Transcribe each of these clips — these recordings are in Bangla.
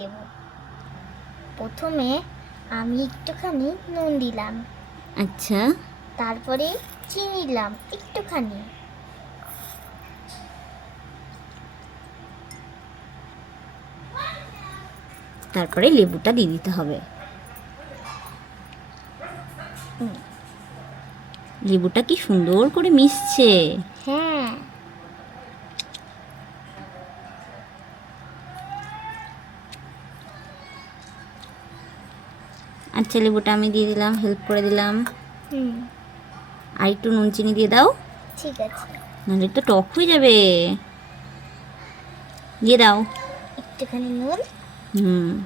দেব। প্রথমে আমি একটুখানি নুন দিলাম। আচ্ছা। তারপরে চিনি দিলাম একটুখানি। তারপরে লেবুটা দিয়ে দিতে হবে। লেবুটা কি সুন্দর করে মিশছে। হ্যাঁ। আচ্ছা লেবুটা আমি দিয়ে দিলাম হেল্প করে দিলাম। আর একটু নুন চিনি দিয়ে দাও। ঠিক আছে। নাহলে তো টক হয়ে যাবে। দিয়ে দাও। একটুখানি নুন। হুম।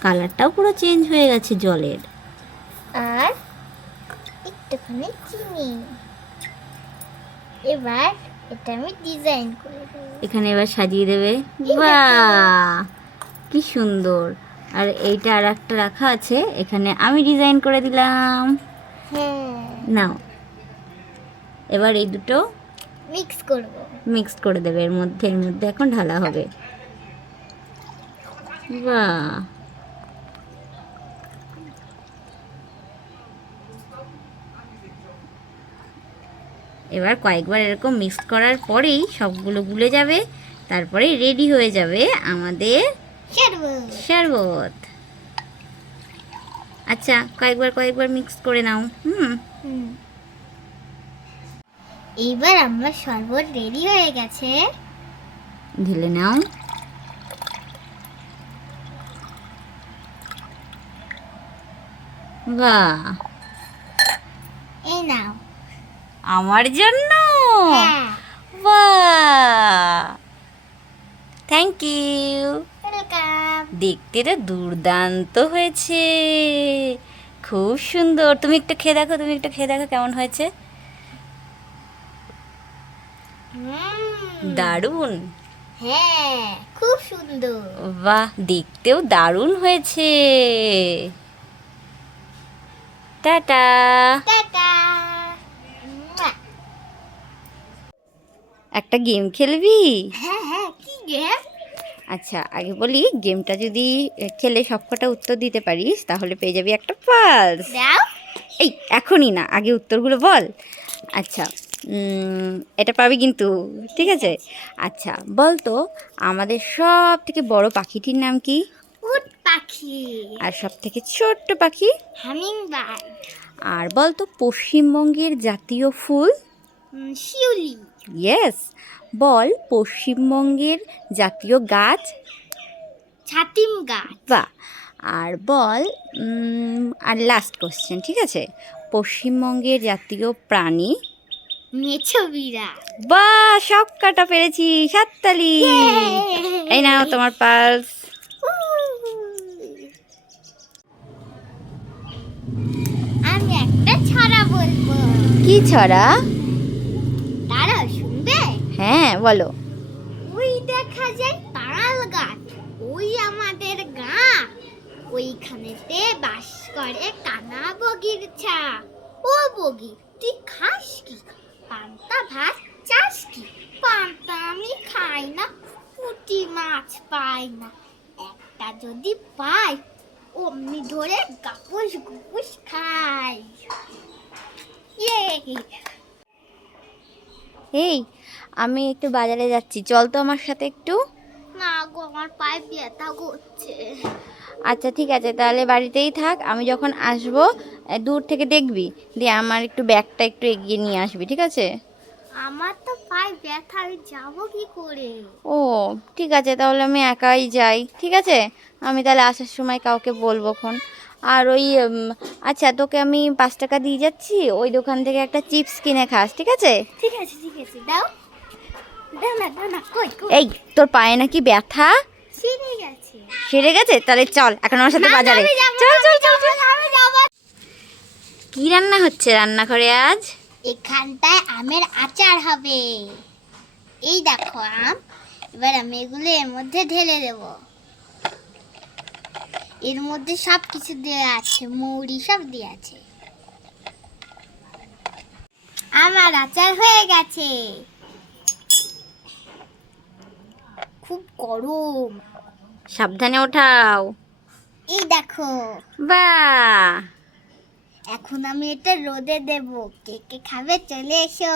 কালারটাও পুরো চেঞ্জ হয়ে গেছে জলের। আর একটুখানি চিনি। এবার এটা আমি ডিজাইন করে এখানে এবার সাজিয়ে দেবে। বাহ! কি সুন্দর। আর এইটা আর একটা রাখা আছে এখানে আমি ডিজাইন করে দিলাম। হ্যাঁ। নাও। এবার এই দুটো মিক্স করব। মিক্স করে দেবে এর মধ্যে এর মধ্যে এখন ঢালা হবে। বাহ। এবার কয়েকবার এরকম মিক্স করার পরেই সবগুলো গুলে যাবে তারপরে রেডি হয়ে যাবে আমাদের শরবত আচ্ছা কয়েকবার কয়েকবার মিক্স করে নাও। হুম। এইবার আমার শরবত রেডি হয়ে গেছে। ঢেলে নাও। বাহ। এই নাও। আমার জন্য? হ্যাঁ। বাহ। থ্যাংক ইউ দেখতে তো দুর্দান্ত হয়েছে। খুব সুন্দর। তুমি একটু খেয়ে দেখো তুমি একটু খেয়ে দেখো কেমন হয়েছে। দারুণ। হ্যাঁ খুব সুন্দর। বাহ দেখতেও দারুণ হয়েছে। টাটা। টাটা। একটা গেম খেলবি? হ্যাঁ হ্যাঁ কি গেম? আচ্ছা আগে বলি গেমটা যদি খেলে সবকটা উত্তর দিতে পারিস তাহলে পেয়ে যাবি একটা পালস। এই এখনই না আগে উত্তরগুলো বল। আচ্ছা এটা পাবি কিন্তু ঠিক আছে? আচ্ছা বল তো আমাদের সব থেকে বড় পাখিটির নাম কি? উট পাখি। আর সব থেকে ছোট্ট পাখি? আর বল তো পশ্চিমবঙ্গের জাতীয় ফুল? শিউলি। ইয়েস বল পশ্চিমবঙ্গের জাতীয় গাছ? ছাতিম গাছ। বা আর বল আর লাস্ট কোশ্চেন ঠিক আছে? পশ্চিমবঙ্গের জাতীয় প্রাণী? মেছো বিড়া বা সব কাটা পেরেছি সাততালি। এই নাও তোমার পালস আমি একটা ছড়া বলব। কি ছড়া? হ্যাঁ বলো। ওই দেখা যায় তাল গাছ, ওই আমাদের ওইখানেতে বাস করে কানা বগির ছা। ও বগি তুই খাস কি? পান্তা ভাত চাস কি? পান্তা আমি খাই না, পুঁটি মাছ পাই না। একটা যদি পাই, অমনি ধরে গাপুস গুপুস খাই। ইয়ে এই আমি একটু বাজারে যাচ্ছি। চল তো আমার সাথে একটু। না গো আমার পায়ে ব্যথা করছে। আচ্ছা ঠিক আছে তাহলে বাড়িতেই থাক। আমি যখন আসব দূর থেকে দেখবি। দিয়ে আমার একটু ব্যাগটা একটু এগিয়ে নিয়ে আসবি ঠিক আছে? আমার তো পায়ে ব্যথা আমি যাব কি করে? ও ঠিক আছে তাহলে আমি একাই যাই ঠিক আছে? আমি তাহলে আসার সময় কাউকে বলব খন আর ওই আচ্ছা তোকে আমি পাঁচ টাকা দিয়ে যাচ্ছি ওই দোকান থেকে একটা চিপস কিনে খাস ঠিক আছে? ঠিক আছে ঠিক আছে দাও। এই তোর পায়ে নাকি ব্যথা? সেরে গেছে। তাহলে চল এখন আমার সাথে বাজারে। চল চল চল। কি রান্না হচ্ছে রান্নাঘরে আজ? এখানটায় আমের আচার হবে। এই দেখো আম এবার আমি এগুলো এর মধ্যে ঢেলে দেব। এর মধ্যে সব কিছু দেওয়া আছে মৌরি সব দেওয়া আছে। আমার আচার হয়ে গেছে। খুব গরম। সাবধানে ওঠাও। এই দেখো। বা এখন আমি এটা রোদে দেব। কে কে খাবে চলে এসো।